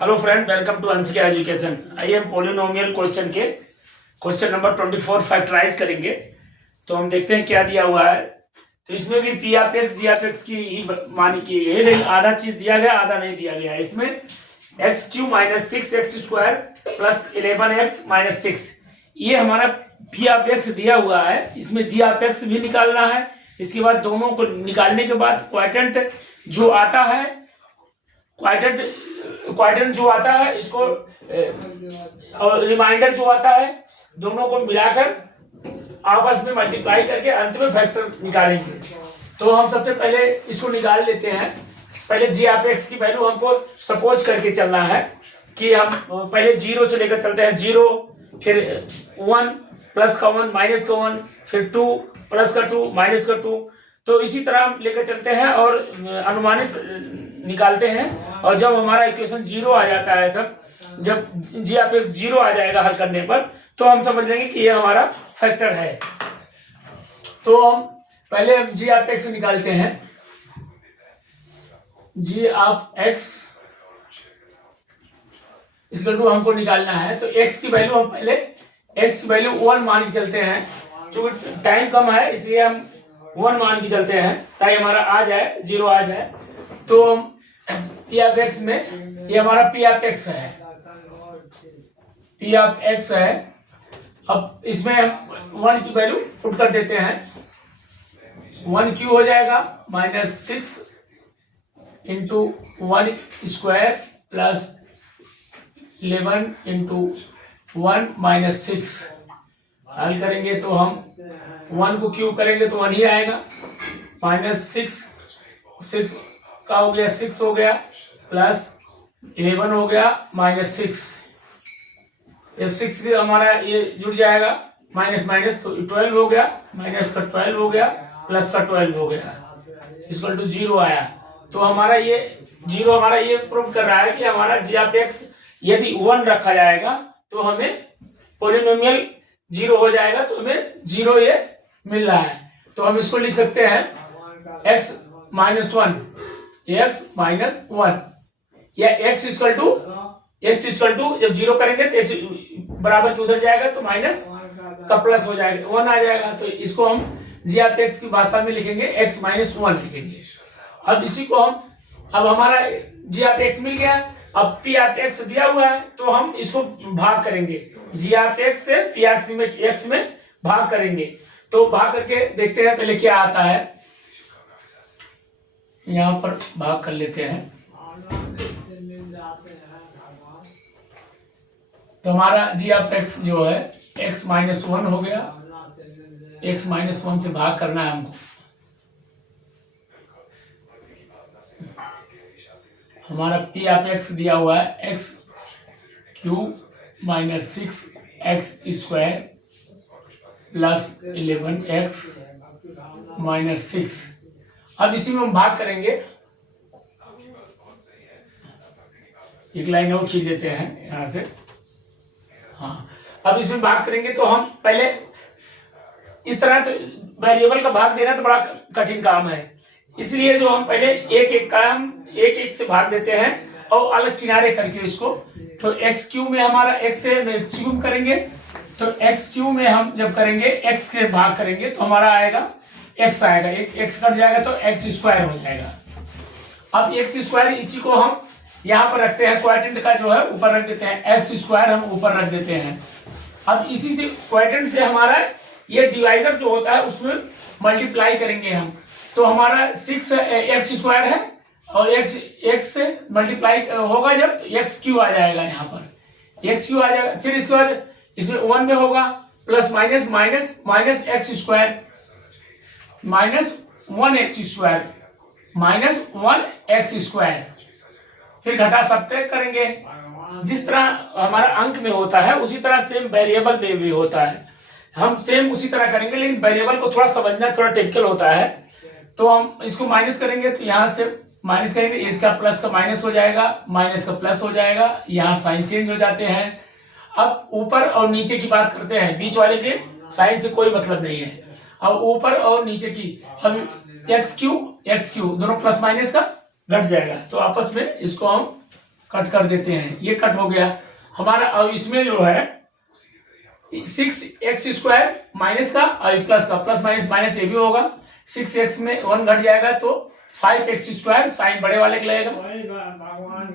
Hello friend, welcome to Anshika education. आइए हम polynomial question के क्वेश्चन नंबर 24 फैक्टराइज करेंगे। तो हम देखते हैं क्या दिया हुआ है। तो इसमें भी p of x g of x की ही मानी की है, लेकिन आधा चीज दिया गया, आधा नहीं दिया गया। इसमें x Q minus 6x² plus 11x-6 ये हमारा पी ऑफ एक्स दिया हुआ है। इसमें जी ऑफ एक्स भी निकालना है। इसके बाद दोनों को निकालने के बाद क्वाड्रेंट जो आता है, क्वाड्रेंट जो आता है इसको और रिमाइंडर जो आता है, दोनों को मिलाकर आपस में मल्टीप्लाई करके अंत में फैक्टर निकालेंगे। तो हम सबसे पहले इसको निकाल लेते हैं। पहले जी ऑफ एक्स की वैल्यू हमको सपोज करके चलना है कि हम पहले 0 से लेकर चलते हैं। 0, फिर 1, प्लस का 1, माइनस का 1, फिर 2, प्लस का 2, माइनस का 2। तो इसी तरह हम लेकर चलते हैं और अनुमानित निकालते हैं। और जब हमारा इक्वेशन 0 आ जाता है, जब जी ऑफ एक्स 0 आ जाएगा हल करने पर, तो हम समझ लेंगे कि ये हमारा फैक्टर है। तो हम पहले जी ऑफ एक्स निकालते हैं। जी ऑफ एक्स इसका टू हमको निकालना है। तो एक्स की वैल्यू हम पहले एक्स की वैल्यू 1 मान के चलते हैं। चूंकि टाइम कम है इसलिए हम 1 मान के चलते हैं ताकि हमारा आ जाए, 0 आ जाए। तो हम पी ऑफ एक्स में ये हमारा पी ऑफ एक्स है, पी ऑफ एक्स है। अब इसमें हम 1 की वैल्यू पुट कर देते हैं। 1 क्यू हो जाएगा -6 इंटू 1 स्क्वायर प्लस 11 इंटू 1 - 6। हल करेंगे तो हम 1 को क्यूब करेंगे तो 1 ही आएगा। -6 का हो गया 6 हो गया, प्लस 11 हो गया -6। ये 6 भी हमारा ये जुड़ जाएगा, माइनस माइनस तो 12 हो गया, माइनस का 12 हो गया, प्लस का 12 हो गया, इक्वल टू 0 आया। तो हमारा ये 0 हमारा ये प्रूव कर रहा है कि हमारा जी ऑफ एक्स यदि 1 रखा जाएगा तो हमें पोलिनोमियल 0 हो जाएगा, तो हमें 0 ये मिल रहा है। तो हम इसको लिख सकते हैं x - 1, x - 1 या x इक्वल टू जब 0 करेंगे तो x बराबर के उधर जाएगा तो माइनस का प्लस हो जाएगा, 1 आ जाएगा। तो इसको हम जी ऑफ एक्स की भाषा में लिखेंगे x - 1 लिखेंगे। अब इसी को हम, अब हमारा जी ऑफ एक्स मिल गया। अब पी ऑफ एक्स दिया हुआ है तो हम इसको भाग करेंगे, जी ऑफ एक्स से पी ऑफ एक्स में भाग करेंगे। तो भाग करके देखते हैं पहले क्या आता है। यहां पर भाग कर लेते हैं। तो हमारा जी ऑफ एक्स जो है x - 1 हो गया। x - 1 से भाग करना है हमको। हमारा पी ऑफ एक्स दिया हुआ है x³ - 6x² प्लस 11x - 6। अब इसी में हम भाग करेंगे। एक लाइन और खींच देते हैं यहां से। हाँ, अब इसमें भाग करेंगे तो हम पहले इस तरह, तो वेरिएबल का भाग देना तो बड़ा कठिन काम है, इसलिए जो हम पहले एक से भाग देते हैं और अलग किनारे करके इसको। तो x³ में हमारा x से क्यूब करेंगे, तो x³ में हम जब करेंगे x से भाग करेंगे तो हमारा आएगा x आएगा, एक x कट जाएगा तो x² हो जाएगा। अब x² इसी को हम यहाँ पर रखते हैं, क्वाड्रेंट का जो है ऊपर रख देते हैं, x² हम ऊपर रख देते हैं। अब इसी से क्वाड्रेंट से हमारा ये डिवाइजर जो होता है उसमें मल्टीप्लाई करेंगे हम। तो हमारा 6x² है और x से मल्टीप्लाई होगा जब तो x³ आ जाएगा, यहाँ पर x³ आ जाएगा। फिर इसके बाद इसमें 1 में होगा plus minus minus minus x² -1x² -1x²। फिर घटा सब्ट्रैक्ट करेंगे। जिस तरह हमारा अंक में होता है उसी तरह सेम वेरिएबल में भी होता है, हम सेम उसी तरह करेंगे, लेकिन वेरिएबल को थोड़ा समझना थोड़ा टिपिकल होता है। तो हम इसको माइनस करेंगे तो यहाँ से माइनस करेंगे, इसका प्लस का माइनस हो जाएगा, माइनस का प्लस हो जाएगा, यहाँ साइन चेंज हो जाते हैं। अब ऊपर और नीचे की बात करते हैं, बीच वाले के साइन से कोई मतलब नहीं है। अब ऊपर और नीचे की, अब x³ दोनों प्लस माइनस का घट जाएगा, तो आपस में इसको हम कट कर देते हैं, ये कट हो गया हमारा। अब इसमें जो है 6x² माइनस का और प्लस का, प्लस माइनस माइनस ये भी होगा, 6x में 1 घट जाएगा तो 5x², साइन बड़े वाले का लगेगा,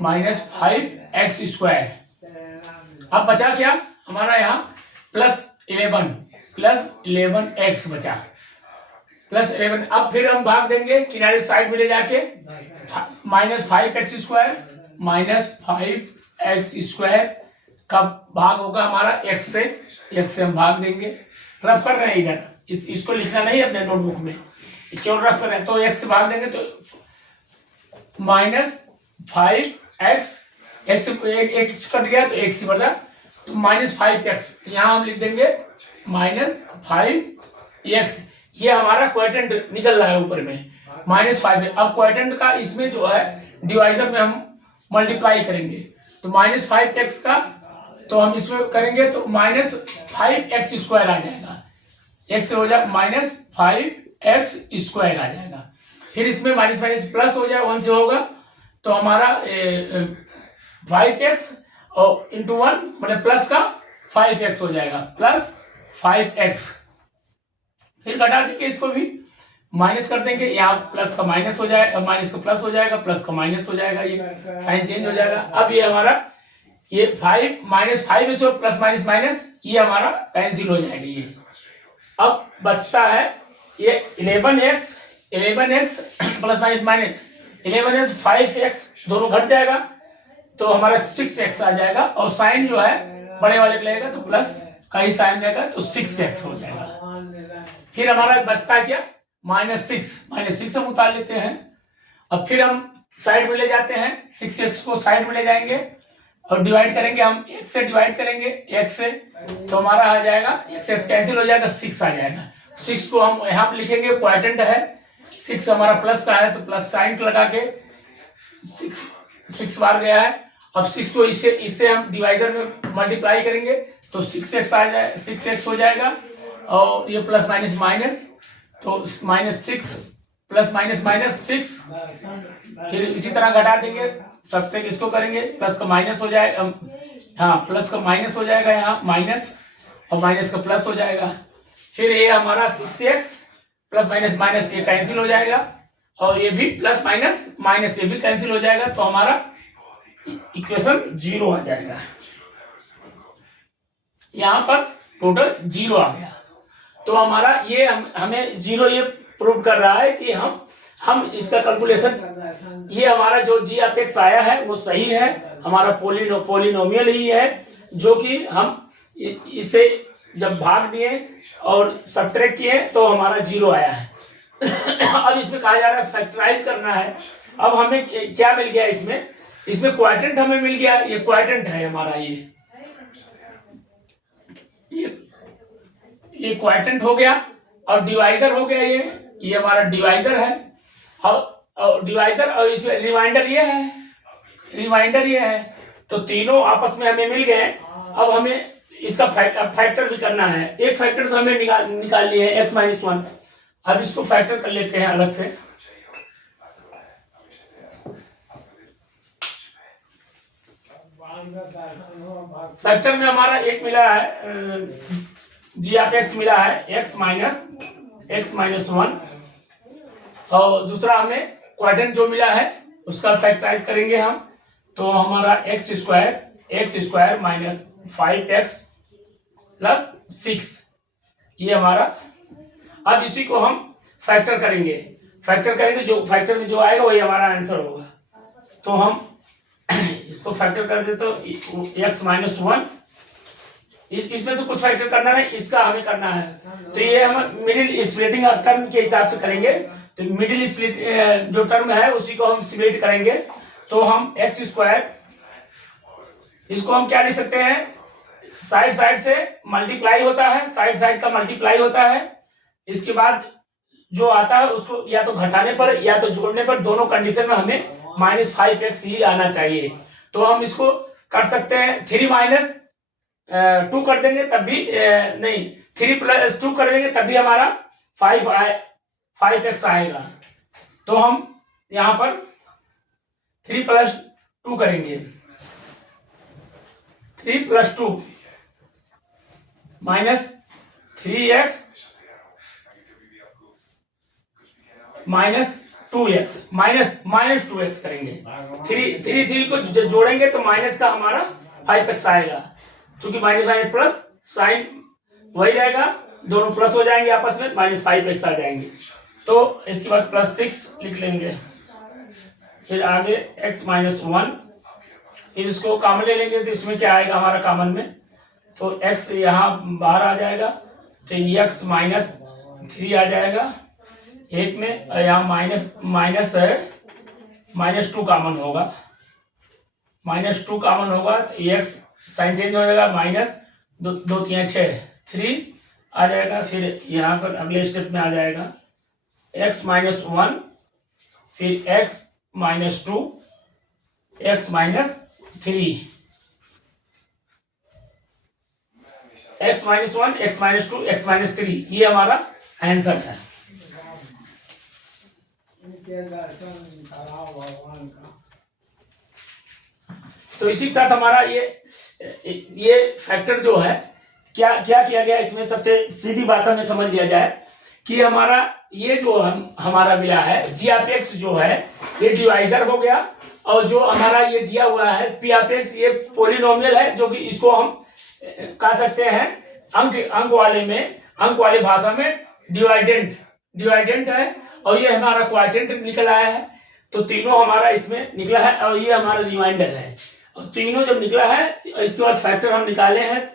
माइनस 5x²। अब बचा क्या हमारा यहाँ प्लस 11x बचा, प्लस 11। अब फिर हम भाग देंगे किनारे साइड में ले जाके, माइनस 5x² माइनस 5x² का भाग होगा हमारा x से हम भाग देंगे। रफ कर रहे हैं इधर, इसको लिखना नहीं अपने नोटबुक में, क्यों रफ कर रहे हैं, तो x से भाग देंगे तो माइनस 5x, x कट गया तो x बचा, तो माइनस 5x, तो यहाँ हम लिख देंगे माइनस 5x। ये हमारा क्वोटिएंट निकल रहा है ऊपर में माइनस 5 है। अब क्वोटिएंट का इसमें जो है डिवाइजर में हम मल्टीप्लाई करेंगे, तो माइनस 5x का तो हम इसमें करेंगे तो माइनस 5x² आ जाएगा, x से हो जाए माइनस 5x² आ जाएगा। फिर इसमें माइनस माइनस प्लस हो जाए, 1 से होगा तो हमारा 5x और इंटू 1 मतलब प्लस का 5x हो जाएगा, प्लस 5x। फिर घटा देंगे इसको भी, माइनस कर देंगे, यहाँ प्लस का माइनस हो जाएगा, माइनस का प्लस हो जाएगा, प्लस का माइनस हो जाएगा, ये साइन चेंज हो जाएगा। अब ये हमारा ये 5 माइनस 5 से प्लस माइनस माइनस, ये हमारा कैंसिल हो जाएगा ये। अब बचता है ये 11x plus minus minus 11x 5x, दोनों घट जाएगा तो हमारा 6x आ जाएगा, और साइन जो है बड़े वाले का लगेगा तो प्लस का ही साइन रहेगा तो 6x हो जाएगा। फिर हमारा बचता है क्या, माइनस 6 हम उतार लेते हैं। अब फिर हम साइड में ले जाते हैं, 6x को साइड में ले जाएंगे और डिवाइड करेंगे, हम x से डिवाइड करेंगे, x से तो हमारा आ जाएगा x कैंसिल हो जाएगा, 6 आ जाएगा। 6 को हम यहाँ पे लिखेंगे, क्वोटिएंट है 6 हमारा प्लस का है तो प्लस साइन लगा के 6 बार गया है। अब 6 को इससे हम डिवाइजर में मल्टीप्लाई करेंगे तो 6x आ जाए, 6x हो जाएगा, और ये प्लस माइनस माइनस तो माइनस 6 प्लस माइनस माइनस 6। फिर इसी तरह घटा देंगे, सब्ट्रैक्ट इसको करेंगे, प्लस का माइनस हो जाएगा, हाँ प्लस का माइनस हो जाएगा यहाँ माइनस, और माइनस का प्लस हो जाएगा। फिर ये हमारा 6x प्लस माइनस माइनस ये कैंसिल हो जाएगा, और ये भी प्लस माइनस माइनस ये भी कैंसिल हो जाएगा, तो हमारा इक्वेशन 0 आ जाएगा। यहाँ पर टोटल 0 आ गया, तो हमारा ये हमें 0 ये प्रूव कर रहा है कि हम इसका कैलकुलेशन, ये हमारा जो g ऑफ x आया है वो सही है, हमारा पोलिनोमियल ही है, जो कि हम इसे जब भाग दिए और सब्ट्रैक्ट किए तो हमारा 0 आया है। अब इसमें कहा जा रहा है फैक्टराइज करना है। अब हमें क्या मिल गया, इसमें क्वोटिएंट हमें मिल गया, ये क्वोटिएंट है हमारा, ये क्वोटिएंट हो गया, और डिवाइजर हो गया, ये हमारा डिवाइजर है, और डिवाइजर और इसमें रिमाइंडर ये है, तो तीनों आपस में हमें मिल गए। अब हमें इसका फैक्टर भी करना है, एक फैक्टर तो हमें निकाल लिए है x-1, अब इसको फैक्टर कर लेते हैं अलग से। फैक्टर में हमारा एक मिला है g ऑफ x मिला है x माइनस 1, और दूसरा हमें क्वोटिएंट जो मिला है उसका फैक्टराइज करेंगे हम, तो हमारा x² माइनस 5x प्लस 6 ये हमारा। अब इसी को हम फैक्टर करेंगे, जो फैक्टर में जो आएगा वही हमारा आंसर होगा। तो हम इसको फैक्टर कर दे तो x-1, इसमें तो कुछ फैक्टर करना नहीं, इसका हमें करना है, तो ये हम मिडिल स्प्लिटिंग टर्म के हिसाब से करेंगे, तो मिडिल स्प्लिट जो टर्म है उसी को हम स्प्लिट करेंगे, तो हम x², इसको हम क्या लिख सकते हैं, साइड से मल्टीप्लाई होता है, साइड का मल्टीप्लाई होता है, इसके बाद जो आता है उसको या तो घटाने पर या तो जोड़ने पर, दोनों कंडीशन में हमें माइनस 5x ही आना चाहिए। तो हम इसको कर सकते हैं 3 माइनस 2 कर देंगे तब भी नहीं, 3 प्लस 2 कर देंगे तब भी हमारा 5x आएगा। तो हम यहाँ पर 3 प्लस 2 करेंगे, 3 + 2 minus 3x minus 2x minus 2x करेंगे। 3 को जोड़ेंगे तो माइनस का हमारा 5x आएगा, क्योंकि माइनस माइनस प्लस साइन वही रहेगा, दोनों प्लस हो जाएंगे आपस में, -5x आ जाएंगे। तो इसके बाद +6 लिख लेंगे, फिर आगे x - 1, फिर इसको कॉमन ले लेंगे तो इसमें क्या आएगा हमारा कॉमन में, तो x यहाँ बाहर आ जाएगा, तो x -3 आ जाएगा एक में, और यहाँ माइनस है, -2 कॉमन होगा, -2 कॉमन होगा तो x साइन चेंज हो जाएगा, -2 3 6 3 आ जाएगा। फिर यहाँ पर अगले स्टेप में आ जाएगा x - 1, फिर x - 2, x - 3, x - 1, x - 2, x - 3, ये हमारा आंसर है। तो इसी के साथ हमारा ये फैक्टर जो है, क्या किया गया इसमें, सबसे सीधी भाषा में समझ लिया जाए कि हमारा ये जो हमारा मिला है g(x) जो है ये डिवाइजर हो गया, और जो हमारा ये दिया हुआ है p(x) ये पोलिनोमियल है, जो कि इसको हम कह सकते हैं अंक वाले भाषा में डिवाइडेंट है, और ये हमारा क्वाड्रेंट निकल आया है। तो तीनों हमारा इसमें निकला है, और ये हमारा रिमाइंडर है, और तीनों जब निकला है इसके बाद फैक्टर हम निकाले हैं,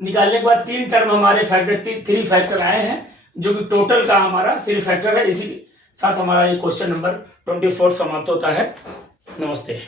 निकालने के बाद 3 टर्म हमारे फैक्टर 3 फैक्टर आए हैं, जो कि टोटल का हमारा 3 फैक्टर है। इसी के साथ हमारा ये क्वेश्चन नंबर 24 समाप्त होता है। नमस्ते।